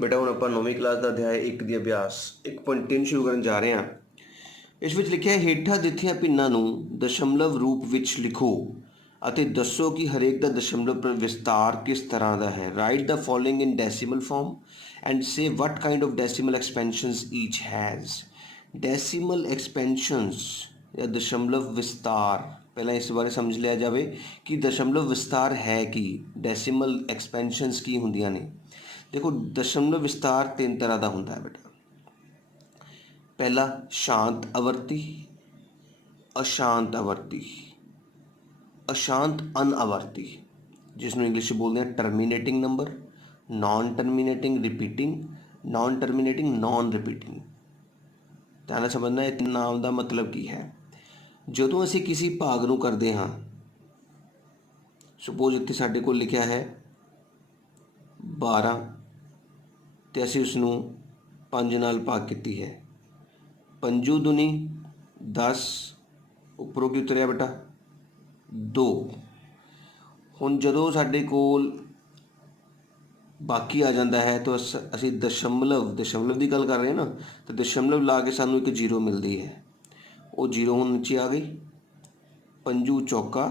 बेटा हुण आपां 9वीं क्लास का अध्याय 1 दी अभ्यास 1.3 शुरू करन जा रहे हैं। इस विच लिखिਆ ਹੇਠਾਂ ਦਿੱਤੀਆਂ ਭਿੰਨਾਂ ਨੂੰ ਦਸ਼ਮਲਵ ਰੂਪ ਵਿੱਚ ਲਿਖੋ ਅਤੇ ਦੱਸੋ ਕਿ ਹਰੇਕ ਦਾ ਦਸ਼ਮਲਵ ਵਿਸਤਾਰ ਕਿਸ ਤਰ੍ਹਾਂ ਦਾ ਹੈ। Write the following in decimal form and say what kind of decimal expansions each has. Decimal expansions या दशमलव विस्तार, पहला इस बारे समझ लिया जाए कि दशमलव विस्तार है कि डेसिमल एक्सपेंशंस की होंदियां ने। देखो दशमलव विस्तार 3 तरह का होंदा है बेटा। पहला शांत आवर्ती, अशांत आवर्ती, अशांत अनआवर्ती, जिसनों इंग्लिश बोलते हैं terminating number, non terminating repeating, non terminating non repeating. ध्यान समझना इस नाम का मतलब की है। ਜਦੋਂ ਅਸੀਂ किसी भाग ਨੂੰ ਕਰਦੇ ਹਾਂ, सपोज ਇੱਥੇ ਸਾਡੇ ਕੋਲ ਲਿਖਿਆ ਹੈ 12 ਤੇ ਅਸੀਂ ਉਸ ਨੂੰ 5 ਨਾਲ ਭਾਗ ਕੀਤੀ ਹੈ। 5 दूनी 10, ਉੱਪਰੋਂ ਕੀ ਉਤਰਿਆ ਬੇਟਾ 2। ਹੁਣ ਜਦੋਂ ਸਾਡੇ ਕੋਲ ਬਾਕੀ ਆ ਜਾਂਦਾ ਹੈ ਤਾਂ ਅਸੀਂ ਦਸ਼ਮਲਵ ਦੀ ਗੱਲ ਕਰ ਰਹੇ ਹਾਂ ਨਾ, ਤਾਂ ਦਸ਼ਮਲਵ ਲਾ ਕੇ ਸਾਨੂੰ ਇੱਕ 0 ਮਿਲਦੀ ਹੈ। ਉਹ 0 ਹੁਣ ਨੀਚੇ ਆ ਗਈ। 5 ਚੌਕਾ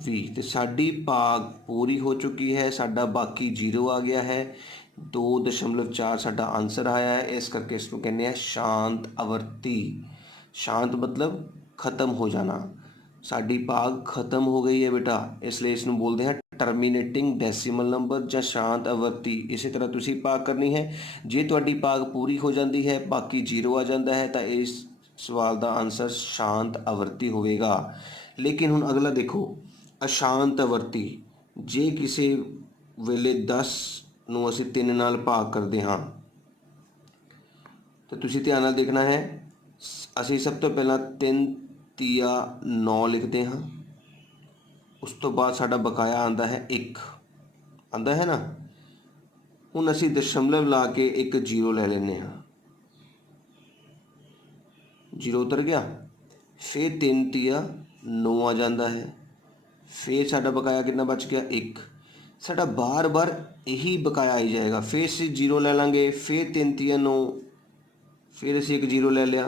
20 ਤੇ ਸਾਡੀ ਭਾਗ ਪੂਰੀ ਹੋ ਚੁੱਕੀ ਹੈ। ਸਾਡਾ ਬਾਕੀ 0 ਆ ਗਿਆ ਹੈ। 2.4 ਸਾਡਾ ਆंसर आया है। इस करके इसको कहने हैं शांत आवर्ती। शांत मतलब खत्म हो जाना। साडी भाग खत्म हो गई है बेटा, इसलिए इसनों बोलते हैं टर्मीनेटिंग डेसीमल नंबर ਜਾਂ शांत आवर्ती। इसी तरह तुसी भाग करनी है। जे तुहाडी भाग पूरी हो जाती है, बाकी 0 आ जाता है, तो इस सवाल का आंसर शांत आवर्ती होगा। लेकिन हुण अगला देखो अशांत आवर्ती। जे किसी वेले 10 ਨੂੰ ਅਸੀਂ 3 ਨਾਲ ਭਾਗ ਕਰਦੇ ਹਾਂ ਤਾਂ ਤੁਸੀਂ ਧਿਆਨ ਨਾਲ ਦੇਖਣਾ ਹੈ। ਅਸੀਂ ਸਭ ਤੋਂ ਪਹਿਲਾਂ 3 ਤੀਆ 9 ਲਿਖਦੇ ਹਾਂ। ਉਸ ਤੋਂ ਬਾਅਦ ਸਾਡਾ ਬਕਾਇਆ ਆਉਂਦਾ ਹੈ 1 ਆਉਂਦਾ ਹੈ ਨਾ। ਹੁਣ ਅਸੀਂ ਦਸ਼ਮਲਵ ਲਾ ਕੇ ਇੱਕ 0 ਲੈ ਲੈਂਦੇ ਹਾਂ। 0 ਉਤਰ ਗਿਆ। ਫਿਰ 3 ਤੀਆ 9 ਆ ਜਾਂਦਾ ਹੈ। ਫਿਰ ਸਾਡਾ ਬਕਾਇਆ ਕਿੰਨਾ ਬਚ ਗਿਆ 1। साडा बार बार यही बकाया आई जाएगा। फिर असी 0 ले लेंगे, फिर 3 तੀਆ 9, फिर असी एक 0 ले लिया।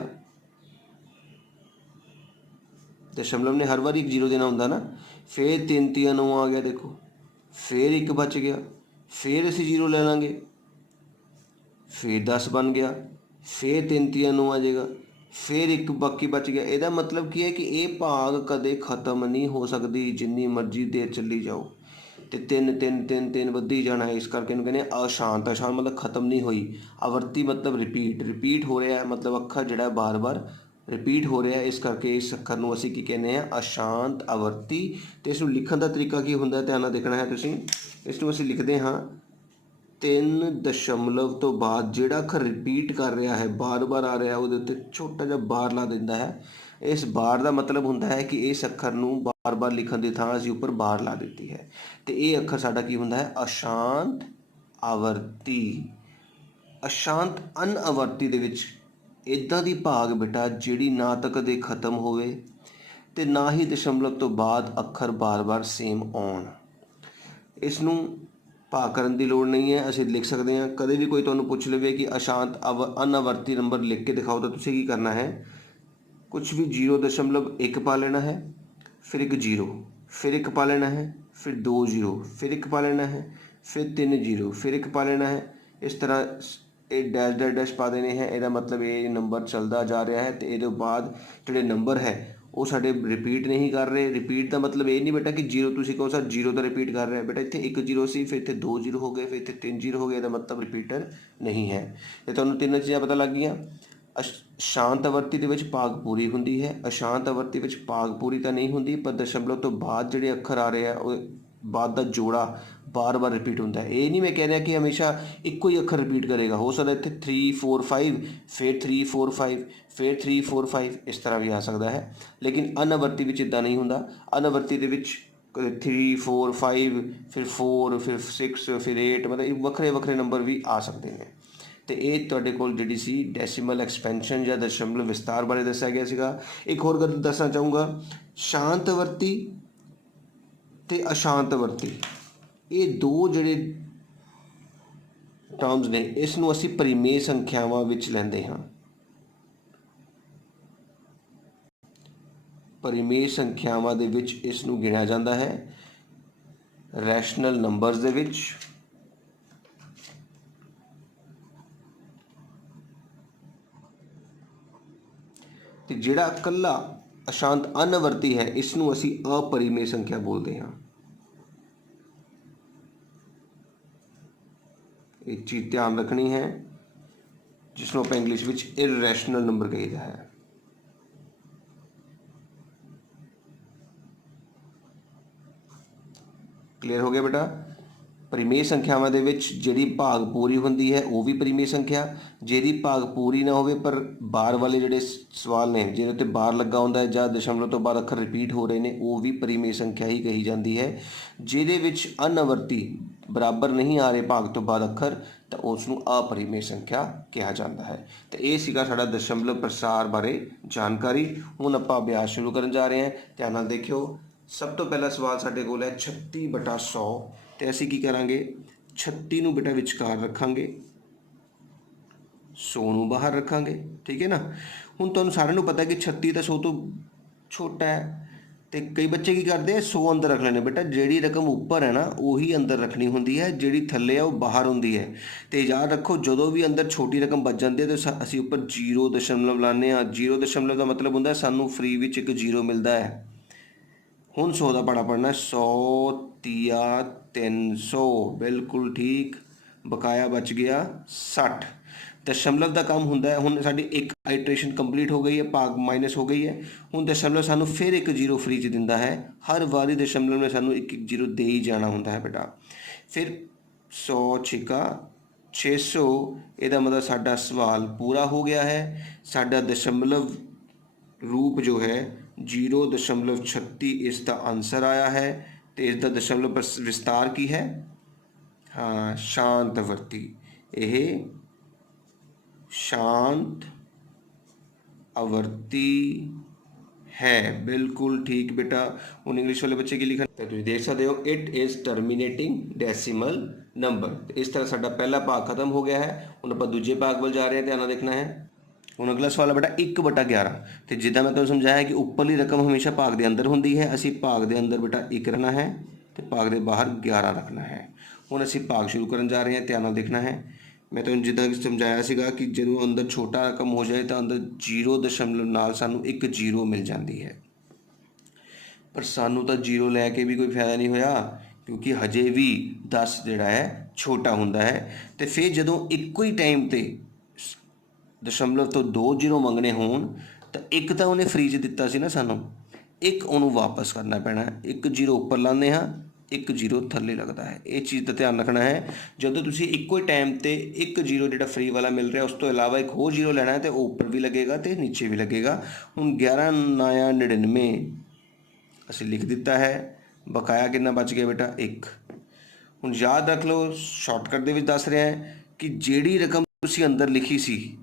दशमलव ने हर बार एक 0 देना होंगे ना। फिर 3 तੀਆ 9 आ गया, देखो फिर एक बच गया। फिर असी 0 ले लेंगे, फिर 10 बन गया। फिर 3 तੀਆ 9 आ जाएगा, फिर एक बाकी बच गया। ਇਹਦਾ मतलब की है कि ये भाग कदे खत्म नहीं हो सकती, जिन्नी मर्जी देर चली जाओ। तो 3 ਵੱਧੀ जाना है। इस करके इन्हूं कहने अशांत। अशांत मतलब खत्म नहीं हुई। आवर्ती मतलब रिपीट हो रहा है, मतलब अखर जिहड़ा बार बार रिपीट हो रहा है। इस करके इस अखर नूं असीं की कहने हैं अशांत आवर्ती। तो इसनूं लिखण दा तरीका की हुंदा है, ध्यान नाल देखना है तुसीं। इसनूं असीं लिखदे हां 3 दशमलव तो बाद जिहड़ा अखर रिपीट कर रहा है, बार बार आ रहा है, उहदे उत्ते छोटा जिहा बार ला दिंदा है। इस बार का मतलब होंदा है कि इस अखर नूं बार बार लिखण की थां असीं उपर बार ला दी है। तो ये अखर साडा की होंदा है अशांत आवर्ती। अशांत अनआवर्ती दे विच इदां दी भाग बेटा जिहड़ी ना तो कदे खत्म होवे ते ना ही दशमलव तो बाद अखर बार बार सेम आउण। इसनूं भाग करन दी लोड़ नहीं है, असीं लिख सकते हैं। कदे भी कोई तुहानूं पुछ लवे कि अशांत अनआवर्ती नंबर लिख के दिखाओ, तो तुसीं की करना है, कुछ भी 0.1 पा लेना है, फिर एक 0, फिर एक पा लेना है, फिर 2 0, फिर एक पा लेना है, फिर 3 0, फिर एक पा लेना है। इस तरह ये डैश डैश डैश पा देने हैं। ਇਹਦਾ मतलब ये नंबर चलता जा रहा है। तो ये बाद ਜਿਹੜੇ नंबर है वो साढ़े रिपीट नहीं कर रहे। रिपीट का मतलब ये नहीं बेटा कि 0 तुसीं कहो सर 0 तो रिपीट कर रहा है। बेटा इत्थे 1 0 सी, फिर इत्थे 2 0 हो गए, फिर इत्थे 3 0 हो गए। ਇਹਦਾ मतलब रिपीटर नहीं है। तो तुहानूं 3 चीज़ां पता लग गईयां। शांत आवर्ती ਦੇ ਵਿੱਚ ਭਾਗ ਪੂਰੀ ਹੁੰਦੀ ਹੈ। ਅਸ਼ਾਂਤ ਆਵਰਤੀ ਵਿੱਚ ਭਾਗ ਪੂਰੀ ਤਾਂ ਨਹੀਂ ਹੁੰਦੀ, ਪਰ ਦਸ਼ਮਲਵ ਤੋਂ ਬਾਅਦ ਜਿਹੜੇ ਅੱਖਰ ਆ ਰਹੇ ਆ ਉਹ ਬਾਅਦ ਦਾ ਜੋੜਾ ਬਾਰ ਬਾਰ ਰਿਪੀਟ ਹੁੰਦਾ ਹੈ। ਇਹ ਨਹੀਂ ਮੈਂ ਕਹਿ ਰਿਹਾ ਕਿ ਹਮੇਸ਼ਾ ਇੱਕੋ ਹੀ ਅੱਖਰ ਰਿਪੀਟ ਕਰੇਗਾ। ਹੋ ਸਕਦਾ ਇੱਥੇ 3 4 5, ਫਿਰ 3 4 5, ਫਿਰ 3 4 5, ਇਸ ਤਰ੍ਹਾਂ ਵੀ ਆ ਸਕਦਾ ਹੈ। ਲੇਕਿਨ ਅਨਆਵਰਤੀ ਵਿੱਚ ਇੱਦਾਂ ਨਹੀਂ ਹੁੰਦਾ। ਅਨਆਵਰਤੀ ਦੇ ਵਿੱਚ 3 4 5, ਫਿਰ 4, ਫਿਰ 6, ਫਿਰ 8, मतलब ਵੱਖਰੇ ਵੱਖਰੇ ਨੰਬਰ ਵੀ ਆ ਸਕਦੇ ਨੇ। तो ये तुहाडे कोल जिहड़ी सी डेसीमल एक्सपेंशन या दशमलव विस्तार बारे दस्सिया गया सीगा। एक होर गल दसना चाहूँगा, शांत आवर्ती ते अशांत आवर्ती ये दो जिहड़े ਟਰਮਸ ਨੇ, ਇਸ ਨੂੰ ਅਸੀਂ ਪਰਿਮੇय ਸੰਖਿਆਵਾਂ ਵਿੱਚ ਲੈਂਦੇ ਹਾਂ। ਪਰਿਮੇय ਸੰਖਿਆਵਾਂ ਦੇ ਵਿੱਚ ਇਸ ਨੂੰ ਗਿਣਿਆ ਜਾਂਦਾ ਹੈ ਰੈਸ਼ਨਲ ਨੰਬਰਸ ਦੇ ਵਿੱਚ। ਤੇ ਜਿਹੜਾ ਇਕੱਲਾ ਅਸ਼ਾਂਤ ਅਨਵਰਤੀ ਹੈ ਇਸ ਨੂੰ ਅਸੀਂ अपरिमेय ਸੰਖਿਆ ਬੋਲਦੇ ਹਾਂ। एक चीज़ ध्यान रखनी है जिसको आप इंग्लिश विच इरैशनल नंबर कहीदा है। क्लीयर हो गया बेटा। परिमेय संख्यावां दे विच जिहड़ी भाग पूरी हुंदी है वो भी परिमेय संख्या, जिहड़ी भाग पूरी ना होवे पर बार वाले जिहड़े सवाल ने जिहदे उत्ते बार लगा हुंदा है जां दशमलव तो बाद अखर रिपीट हो रहे हैं वो भी परिमेय संख्या ही कही जाती है। जिहदे विच अनवरती बराबर नहीं आ रहे भाग तो बाद अखर तो उसनूं अपरिमेय संख्या कहा जाता है। तो ये सीगा साडा दशमलव प्रसार बारे जानकारी। हुण आपां अभ्यास शुरू करन जा रहे हैं, ध्यान नाल देखियो। सब तो पहला सवाल साडे कोल है 36/100 तो असीं की करांगे 36 नूं बेटा विचकार रखांगे, 100 नूं बाहर रखांगे, ठीक है ना। हुण तुहानूं सारिआं नूं पता है कि 36 तो 100 तो छोटा है, तो कई बच्चे की करते हैं 100 अंदर रख लेने। बेटा जिहड़ी रकम उपर है ना उही अंदर रखनी होंदी है, जिहड़ी थल्ले है वो बाहर होंदी है। तो याद रखो जदों भी अंदर छोटी रकम बच जाती है तो असीं उपर 0 लाने आ। 0 का मतलब होंदा सानूं फ्री विच एक 0 मिलता है। हुण 100 का पढ़ा पढ़ना 100 तिया 300 बिल्कुल ठीक, बकाया बच गया 60। दशमलव का काम होंदा है। हुण साडी एक आइट्रेशन कंप्लीट हो गई है, भाग माइनस हो गई है। हुण दशमलव सानूं फिर एक 0 फ्री च दिंदा है। हर वारी दशमलव ने सानूं एक 0 दे ही जाना होंदा है बेटा। फिर 100 छिका 600, ਇਹਦਾ मतलब साडा सवाल पूरा हो गया है। साडा दशमलव रूप जो है 0.36 इसका आंसर आया है। तो इसका दशमलव विस्तार की है, हाँ शांतवर्ती। यह शांत आवर्ती है, बिल्कुल ठीक बेटा। हुण इंग्लिश वाले बच्चे की लिखा तो तुम देख सकते हो it is terminating decimal number. इस तरह साडा पहला भाग खत्म हो गया है। हुण आपां दूजे भाग वाल जा रहे हैं, ध्यान देखना है। हुण अगला सवाल है बेटा 1/11। तो जिदा मैं तुहानूं समझाया कि उपरली रकम हमेशा भाग के अंदर होंदी है, असीं भाग के अंदर बेटा 1 रखना है तो भाग के बाहर 11 रखना है। हुण असीं भाग शुरू करन जा रहे हैं, ध्यान नाल देखना है। मैं तुहानूं जिद्दां समझाया सीगा कि जदों अंदर छोटा रकम हो जाए तो अंदर 0 नाल सानूं एक 0 मिल जाती है, पर सानूं तो 0 लैके भी कोई फायदा नहीं होया क्योंकि हजे भी 10 जिहड़ा है छोटा हुंदा है। तो फिर जदों इक्को ही टाइम ते दशमलव तो 2 0 मंगने होण तो एक तो उन्हें फ्री च दिता सी ना सानूं, एक उन्होंने वापस करना पैना। एक 0 उपर लाने हाँ, एक 0 थल्ले लगता है। ये चीज़ का ध्यान रखना है। जदों तुसीं इक्को ही टाइम ते एक 0 जिहड़ा फ्री वाला मिल रहा उस तो इलावा एक होर 0 लेना है तो उपर भी लगेगा तो नीचे भी लगेगा। हुण 11 9 99 असीं लिख दिता है। बकाया कितना बच गया बेटा 1। हुण याद रख लो शॉर्टकट दे विच दस रहा है कि जिहड़ी रकम तुसीं अंदर लिखी सी,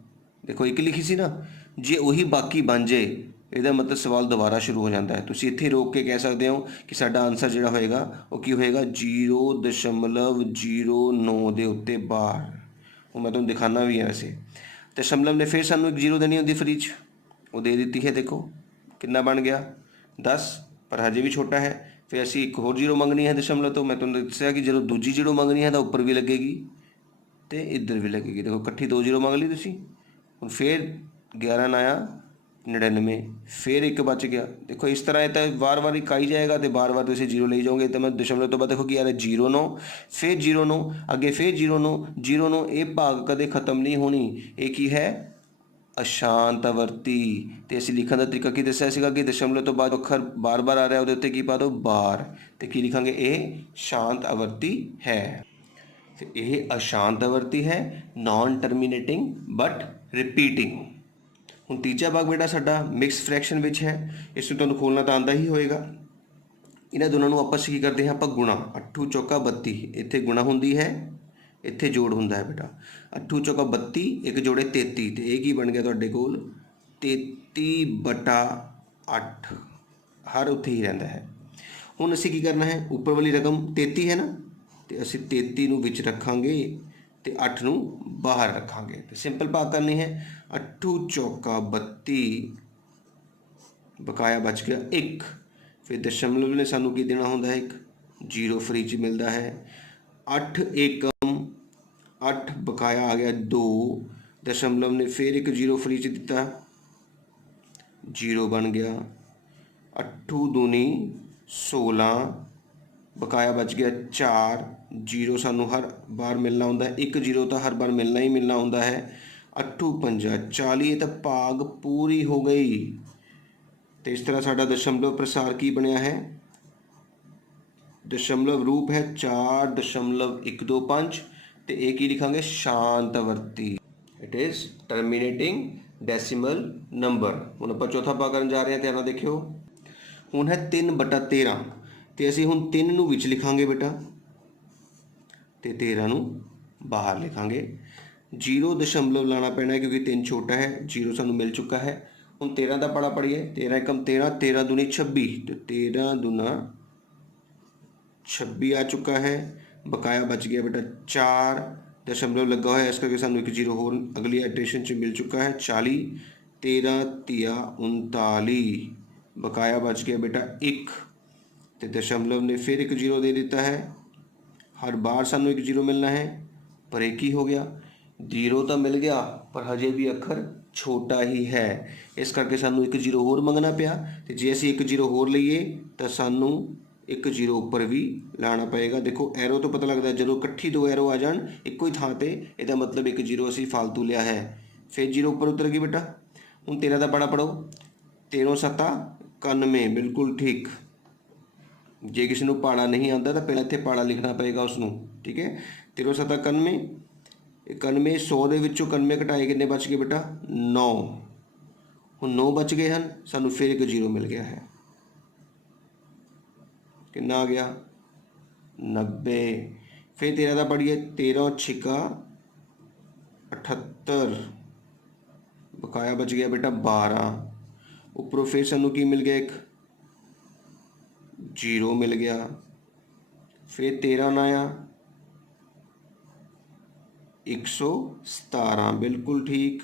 देखो 1 लिखी सी ना, जे उही बाकी बन जाए ਇਹਦਾ मतलब सवाल दोबारा शुरू हो जाता है। तुसीं इत्थे रोक के कह सकते हो कि साडा आंसर जिहड़ा होएगा वो की होएगा 0.09 ਦੇ ਉੱਤੇ बार। वो मैं तुहानूं दिखाना भी है। वैसे दशमलव ने फिर सानूं एक 0 देनी होंदी फ्री च, वो दे दी है। देखो कितना बन गया 10, पर हजे भी छोटा है। फिर असीं एक होर 0 मंगनी है दशमलव तो। मैं तुहानूं दस्सिया कि जदों दूजी 0 मंगनी है तो उपर भी लगेगी तो इधर भी लगेगी। देखो इकट्ठी 2 0 मंग ली तुसीं। हुण फिर 11 9 99 फिर 1 बच गया। देखो इस तरह तो बार बार एक आई जाएगा तो बार बार तुसीं 0 ले जाओगे। तो मैं दशमलव तो बाद देखो कि यार 0 9 फिर 0 9 अगे फिर 0 9 0 9। ये भाग कदे खत्म नहीं होनी। ये की है अशांत आवर्ती। तो असीं लिखण का तरीका की दस्सिया सीगा कि दशमलव तो बाद अखर बार बार आ रहा उहदे उत्ते की पा दो बार, तो की लिखांगे ये शांत आवर्ती है। तो ये अशांत आवर्ती है, नॉन टर्मीनेटिंग बट रिपीटिंग। हुण तीजा भाग बेटा साडा मिक्स फ्रैक्शन विच है। इसनूं तुहानूं खोलना तो आंदा ही होएगा। इन्हां दोनों नूं आपां की करते हैं आपां गुणा। 8 चौका 32, इत्थे गुणा हुंदी है, इत्थे जोड़ हुंदा है बेटा। 8 चौका 32, एक जोड़े 33, तो ये की बन गया तुहाडे कोल 33/8। हर उत्थे ही रहिंदा है। हुण असीं की करना है, उपर वाली रकम 33 है ना, तो असीं 33 नूं विच रखांगे ਤੇ 8 ਨੂੰ ਬਾਹਰ ਰੱਖਾਂਗੇ ਤੇ ਸਿੰਪਲ ਭਾਗ ਕਰਨੀ ਹੈ। 8 ਚੌਕਾ 32, ਬਕਾਇਆ ਬਚ ਗਿਆ 1। ਫਿਰ ਦਸ਼ਮਲਵ ਨੇ ਸਾਨੂੰ ਕੀ ਦੇਣਾ ਹੁੰਦਾ ਹੈ? 1 0 ਫਰੀ 'ਚ ਮਿਲਦਾ ਹੈ। 8 ਏਕਮ 8, ਬਕਾਇਆ ਆ ਗਿਆ 2, ਦਸ਼ਮਲਵ ਨੇ ਫਿਰ 1 0 ਫਰੀ 'ਚ ਦਿੱਤਾ, 0 ਬਣ ਗਿਆ। 8 ਦੂਣੀ 16, ਬਕਾਇਆ ਬਚ ਗਿਆ 4, 0 ਸਾਨੂੰ ਹਰ ਵਾਰ ਮਿਲਣਾ ਹੁੰਦਾ ਹੈ, 1 0 ਤਾਂ ਹਰ ਵਾਰ ਮਿਲਣਾ ਹੀ ਮਿਲਣਾ ਹੁੰਦਾ ਹੈ। 8 ਪੰਜਾ 40, ਇਹ ਤਾਂ ਭਾਗ ਪੂਰੀ ਹੋ ਗਈ। ਤੇ ਇਸ ਤਰ੍ਹਾਂ ਸਾਡਾ ਦਸ਼ਮਲਵ ਪ੍ਰਸਾਰ ਕੀ ਬਣਿਆ ਹੈ? ਦਸ਼ਮਲਵ ਰੂਪ ਹੈ 4.125 ਤੇ ਇਹ ਕੀ ਲਿਖਾਂਗੇ? ਸ਼ਾਂਤਵਰਤੀ। It is terminating decimal number. ਹੁਣ ਆਪਾਂ ਚੌਥਾ ਭਾਗ ਕਰਨ ਜਾ ਰਹੇ ਹਾਂ, ਧਿਆਨ ਨਾਲ ਦੇਖਿਓ। ਹੁਣ ਹੈ 3/13 ਤੇ ਅਸੀਂ ਹੁਣ 3 ਨੂੰ ਵਿੱਚ ਲਿਖਾਂਗੇ ਬੇਟਾ ਤੇ 13 ਨੂੰ ਬਾਹਰ ਲਿਖਾਂਗੇ। 0 ਦਸ਼ਮਲਵ ਲਾਣਾ ਪੈਣਾ ਕਿਉਂਕਿ 3 ਛੋਟਾ ਹੈ, 0 ਸਾਨੂੰ ਮਿਲ ਚੁੱਕਾ ਹੈ। ਹੁਣ 13 ਦਾ ਪੜਾ ਪੜੀਏ। 13 ਏਕਮ 13, 13 ਦੂਣੀ 26 ਤੇ 13 ਦੂਣਾ 26 ਆ ਚੁੱਕਾ ਹੈ। ਬਕਾਇਆ ਬਚ ਗਿਆ ਬੇਟਾ 4, ਦਸ਼ਮਲਵ ਲੱਗਾ ਹੋਇਆ ਇਸ ਕਰਕੇ ਸਾਨੂੰ 1 0 ਹੋਰ ਅਗਲੀ ਐਡੀਸ਼ਨ 'ਚ ਮਿਲ ਚੁੱਕਾ ਹੈ। 40, 13 ਤੀਆ 39, ਬਕਾਇਆ ਬਚ ਗਿਆ ਬੇਟਾ 1 ਤੇ ਦਸ਼ਮਲਵ ਨੇ ਫਿਰ 1 0 ਦੇ ਦਿੱਤਾ ਹੈ। ਹਰ ਬਾਰ ਸਾਨੂੰ 1 0 ਮਿਲਣਾ ਹੈ, ਪਰ ਇਹ ਕੀ ਹੋ ਗਿਆ? 0 ਤਾਂ ਮਿਲ ਗਿਆ ਪਰ ਹਜੇ ਵੀ ਅੱਖਰ ਛੋਟਾ ਹੀ ਹੈ, ਇਸ ਕਰਕੇ ਸਾਨੂੰ 1 0 ਹੋਰ ਮੰਗਣਾ ਪਿਆ। ਤੇ ਜੇ ਅਸੀਂ 1 0 ਹੋਰ ਲਈਏ ਤਾਂ ਸਾਨੂੰ 1 0 ਉੱਪਰ ਵੀ ਲਾਣਾ ਪਏਗਾ। ਦੇਖੋ ਐਰੋ ਤੋਂ ਪਤਾ ਲੱਗਦਾ ਜਦੋਂ ਇਕੱਠੀ 2 ਐਰੋ ਆ ਜਾਣ ਇੱਕੋ ਹੀ ਥਾਂ 'ਤੇ, ਇਹਦਾ ਮਤਲਬ 1 0 ਅਸੀਂ ਫਾਲਤੂ ਲਿਆ ਹੈ। ਫਿਰ 0 ਉੱਪਰ ਉਤਰ ਗਈ ਬੇਟਾ। ਹੁਣ 13 ਦਾ ਪੜਾ ਪੜੋ। 13 7 91, ਬਿਲਕੁਲ ਠੀਕ। ਜੇ ਕਿਸੇ ਨੂੰ ਪਾੜਾ ਨਹੀਂ ਆਉਂਦਾ ਤਾਂ ਪਹਿਲਾਂ ਇੱਥੇ ਪਾੜਾ ਲਿਖਣਾ ਪਏਗਾ ਉਸਨੂੰ, ਠੀਕ ਹੈ। 13 7 91, 91 100 ਦੇ ਵਿੱਚੋਂ 91 ਘਟਾਏ ਕਿੰਨੇ ਬਚ ਗਏ ਬੇਟਾ? 9। ਹੁਣ 9 ਬਚ ਗਏ ਹਨ, ਸਾਨੂੰ ਫਿਰ 1 0 ਮਿਲ ਗਿਆ ਹੈ। ਕਿੰਨਾ ਆ ਗਿਆ? 90। ਫਿਰ 13 ਦਾ ਪੜੀਏ। 13 ਛਿਕਾ 78, ਬਕਾਇਆ ਬਚ ਗਿਆ ਬੇਟਾ 12। ਉੱਪਰੋਂ ਫਿਰ ਸਾਨੂੰ ਕੀ ਮਿਲ ਗਿਆ? 1 0 ਮਿਲ ਗਿਆ। ਫਿਰ 13 ਨਾ ਆਇਆ 117, ਬਿਲਕੁਲ ਠੀਕ।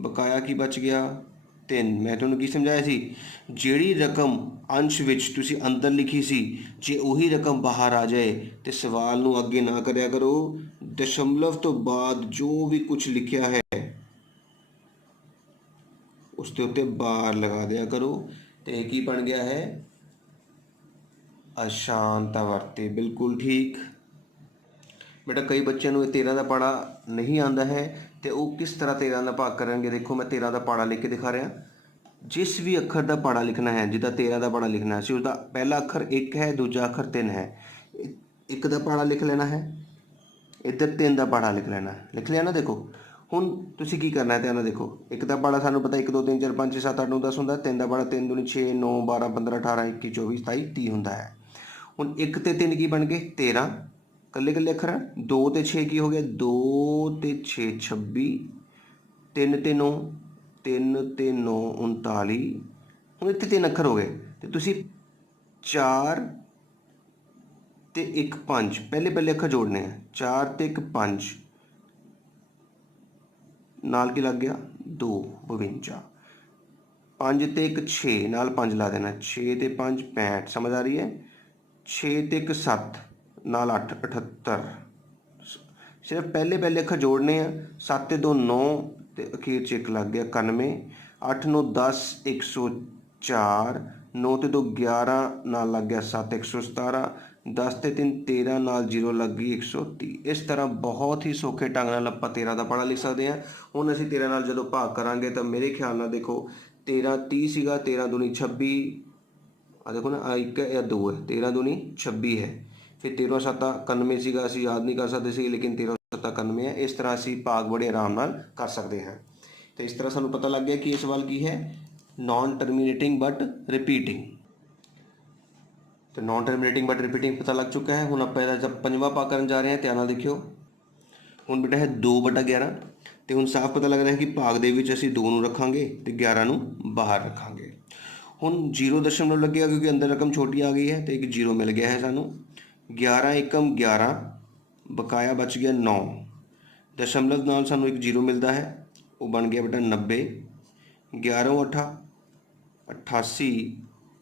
ਬਕਾਇਆ ਕੀ ਬਚ ਗਿਆ? 3। ਮੈਂ ਤੁਹਾਨੂੰ ਕੀ ਸਮਝਾਇਆ ਸੀ? ਜਿਹੜੀ ਰਕਮ ਅੰਸ਼ ਵਿੱਚ ਤੁਸੀਂ ਅੰਦਰ ਲਿਖੀ ਸੀ, ਜੇ ਉਹੀ ਰਕਮ ਬਾਹਰ ਆ ਜਾਏ ਤੇ ਸਵਾਲ ਨੂੰ ਅੱਗੇ ਨਾ ਕਰਿਆ ਕਰੋ। ਦਸ਼ਮਲਵ ਤੋਂ ਬਾਅਦ ਜੋ ਵੀ ਕੁਝ ਲਿਖਿਆ ਹੈ ਉਸ ਦੇ ਉੱਤੇ ਬਾਰ ਲਗਾ ਦਿਆ ਕਰੋ। ਤੇ ਇਹ ਕੀ ਬਣ ਗਿਆ ਹੈ? ਅਸ਼ਾਂਤਵਰਤੀ, ਬਿਲਕੁਲ ਠੀਕ। ਬੇਟਾ ਕਈ ਬੱਚਿਆਂ ਨੂੰ ਇਹ 13 ਦਾ ਪਾੜਾ ਨਹੀਂ ਆਉਂਦਾ ਹੈ ਤੇ ਉਹ ਕਿਸ ਤਰ੍ਹਾਂ 13 ਦਾ ਭਾਗ ਕਰਨਗੇ? ਦੇਖੋ ਮੈਂ 13 ਦਾ ਪਾੜਾ ਲਿਖ ਕੇ ਦਿਖਾ ਰਿਹਾ। ਜਿਸ ਵੀ ਅੱਖਰ ਦਾ ਪਾੜਾ ਲਿਖਣਾ ਹੈ, ਜਿੱਦਾਂ 13 ਦਾ ਪਾੜਾ ਲਿਖਣਾ ਸੀ, ਉਸਦਾ ਪਹਿਲਾ ਅੱਖਰ 1 ਹੈ, ਦੂਜਾ ਅੱਖਰ 3 ਹੈ। 1 ਦਾ ਪਾੜਾ ਲਿਖ ਲੈਣਾ ਹੈ, ਇੱਧਰ 3 ਦਾ ਪਾੜਾ ਲਿਖ ਲੈਣਾ। ਲਿਖ ਲਿਆ ਨਾ? ਦੇਖੋ ਹੁਣ ਤੁਸੀਂ ਕੀ ਕਰਨਾ ਹੈ, ਧਿਆਨ ਨਾਲ ਦੇਖੋ। 1 ਦਾ ਪਾੜਾ ਸਾਨੂੰ ਪਤਾ 1 2 3 4 5 6 7 8 9 10 ਹੁੰਦਾ। 3 ਦਾ ਪਾੜਾ 3 ਦੂਣੀ 6 9 12 15 18 21 24 27 30 ਹੁੰਦਾ ਹੈ। ਹੁਣ 1 ਤੇ 3 ਕੀ ਬਣ ਗਏ? 13 ਕੱਲੇ ਕੱਲੇ ਅੱਖਰ। 2 ਤੇ 6 ਕੀ ਹੋ ਗਿਆ? 2 ਤੇ 6 26, 3 ਤੇ 9 3 ਤੇ 9 39। ਹੁਣ ਇੱਥੇ 3 ਅੱਖਰ ਹੋ ਗਏ ਤੇ ਤੁਸੀਂ 4 ਤੇ 1 5 ਪਹਿਲੇ ਅੱਖਰ ਜੋੜਨੇ ਆ। 4 ਤੇ 1 5 ਨਾਲ ਕੀ ਲੱਗ ਗਿਆ? 2 52। 5 ਤੇ 1 6 ਨਾਲ 5 ਲਾ ਦੇਣਾ। 6 ਤੇ 5 65, ਸਮਝ ਆ ਰਹੀ ਹੈ? 6 ਤੇ 1 7 ਨਾਲ 8 78। ਸਿਰਫ ਪਹਿਲੇ ਅੱਖਰ ਜੋੜਨੇ ਆ। 7 ਤੇ 2 9 ਤੇ ਅਖੀਰ 'ਚ 1 ਲੱਗ ਗਿਆ 91। 8 9 10 104। 9 ਤੇ 2 11 ਨਾਲ ਲੱਗ ਗਿਆ 7 117। 10 ਤੇ 3 13 ਨਾਲ 0 ਲੱਗ ਗਈ 130। ਇਸ ਤਰ੍ਹਾਂ ਬਹੁਤ ਹੀ ਸੌਖੇ ਢੰਗ ਨਾਲ ਆਪਾਂ 13 ਦਾ ਪਾੜਾ ਲਿਖ ਸਕਦੇ ਹਾਂ। ਹੁਣ ਅਸੀਂ 13 ਨਾਲ ਜਦੋਂ ਭਾਗ ਕਰਾਂਗੇ ਤਾਂ ਮੇਰੇ ਖਿਆਲ ਨਾਲ ਦੇਖੋ 13 30 ਸੀਗਾ, 13 ਦੂਣੀ 26, ਆ ਦੇਖੋ ਨਾ, ਆ 1 ਜਾਂ 2 ਹੈ, 13 ਦੂਣੀ 26 ਹੈ। ਫਿਰ 13 7 91 ਸੀਗਾ, ਅਸੀਂ ਯਾਦ ਨਹੀਂ ਕਰ ਸਕਦੇ ਸੀ, ਲੇਕਿਨ 13 7 91 ਹੈ। ਇਸ ਤਰ੍ਹਾਂ ਅਸੀਂ ਭਾਗ ਬੜੇ ਆਰਾਮ ਨਾਲ ਕਰ ਸਕਦੇ ਹਾਂ। ਤੇ ਇਸ ਤਰ੍ਹਾਂ ਸਾਨੂੰ ਪਤਾ ਲੱਗ ਗਿਆ ਕਿ ਇਹ ਸਵਾਲ ਕੀ ਹੈ? ਨॉन टर्मिनेटिंग बट रिपीटिंग। तो नॉन टर्मिनेटिंग बट रिपीटिंग पता लग चुका है। ਹੁਣ ਆਪਾਂ ਇਹਦਾ ਜਦ ਪੰਜਵਾਂ ਭਾਗ ਕਰਨ ਜਾ ਰਹੇ ਹਾਂ, ਧਿਆਨ ਨਾਲ ਦੇਖਿਓ। ਹੁਣ ਬੇਟਾ ਹੈ 2/11 ਤੇ ਹੁਣ ਸਾਫ਼ ਪਤਾ ਲੱਗ ਰਿਹਾ ਹੈ ਕਿ ਭਾਗ ਦੇ ਵਿੱਚ ਅਸੀਂ 2 ਨੂੰ ਰੱਖਾਂਗੇ ਤੇ 11 ਨੂੰ ਬਾਹਰ ਰੱਖਾਂਗੇ। ਹੁਣ 0 ਦਸ਼ਮਲਵ ਲੱਗੇਗਾ ਕਿਉਂਕਿ ਅੰਦਰ ਰਕਮ ਛੋਟੀ ਆ ਗਈ ਹੈ ਤੇ 1 0 ਮਿਲ ਗਿਆ ਹੈ ਸਾਨੂੰ। 11 ਏਕਮ 11, बकाया बच गया 9, दशमलव नाल सानू एक जीरो मिलता है, वो बन गया बेटा 90, 11 अठा 88,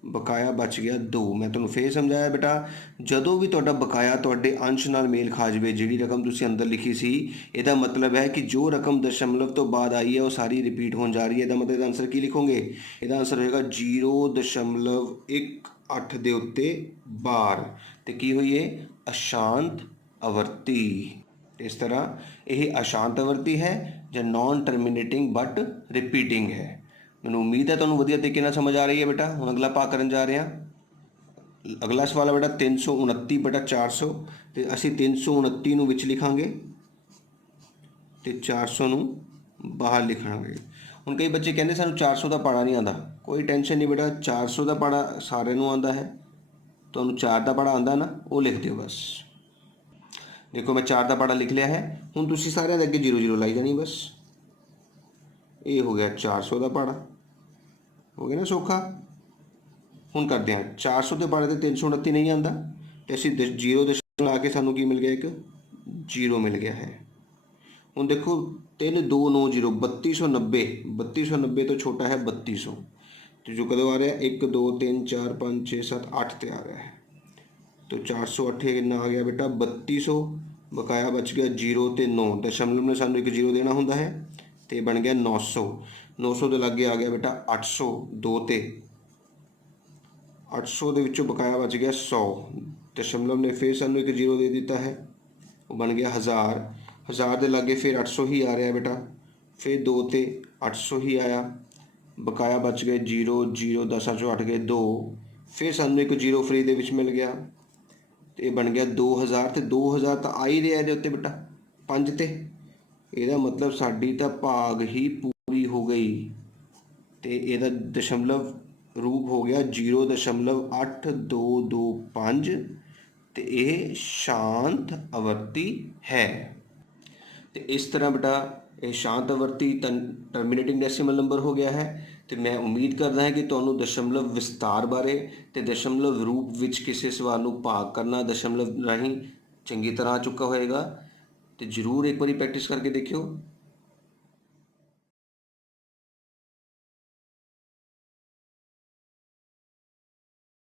बकाया बच गया 2। मैं तुहानू फिर समझाया बेटा, ਜਦੋਂ ਵੀ ਤੁਹਾਡਾ ਬਕਾਇਆ ਤੁਹਾਡੇ ਅੰਸ਼ ਨਾਲ ਮੇਲ ਖਾ ਜਾਵੇ, ਜਿਹੜੀ ਰਕਮ ਤੁਸੀਂ ਅੰਦਰ ਲਿਖੀ ਸੀ, ਇਹਦਾ ਮਤਲਬ ਹੈ ਕਿ ਜੋ ਰਕਮ ਦਸ਼ਮਲਵ ਤੋਂ ਬਾਅਦ ਆਈ ਹੈ ਉਹ ਸਾਰੀ ਰਿਪੀਟ ਹੋਣ ਜਾ ਰਹੀ ਹੈ। ਇਹਦਾ ਮਤਲਬ ਇਹਦਾ ਆਨਸਰ ਕੀ ਲਿਖੋਗੇ? ਇਹਦਾ ਆਨਸਰ ਹੋਏਗਾ 0.18 ਦੇ ਉੱਤੇ ਬਾਰ, ਤੇ ਕੀ ਹੋਈ ਹੈ? ਅਸ਼ਾਂਤ ਆਵਰਤੀ। ਇਸ ਤਰ੍ਹਾਂ ਇਹ ਅਸ਼ਾਂਤ ਆਵਰਤੀ ਹੈ ਜਾਂ ਨॉन ਟਰਮੀਨੇਟਿੰਗ ਬਟ ਰਿਪੀਟਿੰਗ ਹੈ। ਮੈਨੂੰ ਉਮੀਦ ਹੈ ਤੁਹਾਨੂੰ ਵਧੀਆ ਤਰੀਕੇ ਨਾਲ ਸਮਝ ਆ ਰਹੀ ਹੈ ਬੇਟਾ। ਹੁਣ ਅਗਲਾ ਭਾਗ ਕਰਨ ਜਾ ਰਹੇ ਹਾਂ। ਅਗਲਾ ਸਵਾਲ ਹੈ ਬੇਟਾ 329/400, ਤੇ ਅਸੀਂ 329 ਨੂੰ ਵਿੱਚ ਲਿਖਾਂਗੇ ਤੇ 400 ਨੂੰ ਬਾਹਰ ਲਿਖਾਂਗੇ। ਹੁਣ ਕਈ ਬੱਚੇ ਕਹਿੰਦੇ ਸਾਨੂੰ 400 ਦਾ ਪਹਾੜਾ ਨਹੀਂ ਆਉਂਦਾ। ਕੋਈ ਟੈਨਸ਼ਨ ਨਹੀਂ ਬੇਟਾ, 400 ਦਾ ਪਹਾੜਾ ਸਾਰਿਆਂ ਨੂੰ ਆਉਂਦਾ ਹੈ। ਤੁਹਾਨੂੰ 4 ਦਾ ਪਹਾੜਾ ਆਉਂਦਾ ਨਾ, ਉਹ ਲਿਖ ਦਿਓ ਬਸ। ਦੇਖੋ ਮੈਂ 4 ਦਾ ਪਹਾੜਾ ਲਿਖ ਲਿਆ ਹੈ। ਹੁਣ ਤੁਸੀਂ ਸਾਰਿਆਂ ਦੇ ਅੱਗੇ 0 ਲਾਈ ਜਾਣੀ ਬਸ। ਇਹ ਹੋ ਗਿਆ 400 ਦਾ ਪਹਾੜਾ, ਹੋ ਗਿਆ ਨਾ ਸੌਖਾ। ਹੁਣ ਕਰਦੇ ਹਾਂ 400 ਦੇ ਪਹਾੜੇ 'ਤੇ 329 ਨਹੀਂ ਆਉਂਦਾ, ਤੇ ਅਸੀਂ 0 ਦਸ਼ਮਲਵ ਲਾ ਕੇ ਸਾਨੂੰ ਕੀ ਮਿਲ ਗਿਆ? ਇੱਕ 0 ਮਿਲ ਗਿਆ ਹੈ। ਹੁਣ ਦੇਖੋ 3290 3290, 3290 ਤੋਂ ਛੋਟਾ ਹੈ 3200, तो जो कदों आ रहा है 1 2 3 4 5 6 7 8 ਤੇ आ रहा है। तो 408 कितना आ गया बेटा? 3200, बकाया बच गया 0 ਤੇ 9, दशमलव ने सानू एक 0 देना होंदा है, तो बन गया 900। 900 ਦੇ ਲਾਗੇ आ गया बेटा 800, 2 ਤੇ 800 ਦੇ ਵਿੱਚੋਂ बकाया बच गया 100, दशमलव ने फिर सानू एक 0 दे दिता है, वो बन गया 1000। 1000 ਦੇ ਲਾਗੇ फिर 800 ही आ रहा है बेटा, फिर 2 ਤੇ 800 ही आया, बकाया बच गए 0 0, 10 चों 8 गए 2, फिर सानू एक 0 फ्री दे विच मिल गया, तो ये बन गया 2000। तो 2000 तो आ ही रहा है उत्ते बेटा 5 ते, ਇਹਦਾ मतलब साडी तो भाग ही पूरी हो गई, तो ਇਹਦਾ दशमलव रूप हो गया 0.8225, तो यह शांत आवर्ती है। तो इस तरह बेटा ਇਹ ਸ਼ਾਂਤ ਆਵਰਤੀ ਟਰਮੀਨੇਟਿੰਗ ਡੈਸੀਮਲ ਨੰਬਰ ਹੋ ਗਿਆ ਹੈ। ਤੇ ਮੈਂ ਉਮੀਦ ਕਰਦਾ ਹਾਂ ਕਿ ਤੁਹਾਨੂੰ ਦਸ਼ਮਲਵ ਵਿਸਤਾਰ ਬਾਰੇ ਤੇ ਦਸ਼ਮਲਵ ਰੂਪ ਵਿੱਚ ਕਿਸੇ ਸਵਾਲ ਨੂੰ ਭਾਗ ਕਰਨਾ ਦਸ਼ਮਲਵ ਰਾਹੀਂ ਚੰਗੀ ਤਰ੍ਹਾਂ ਆ ਚੁੱਕਾ ਹੋਏਗਾ, ਤੇ ਜ਼ਰੂਰ ਇੱਕ ਵਾਰੀ ਪ੍ਰੈਕਟਿਸ ਕਰਕੇ ਦੇਖਿਓ।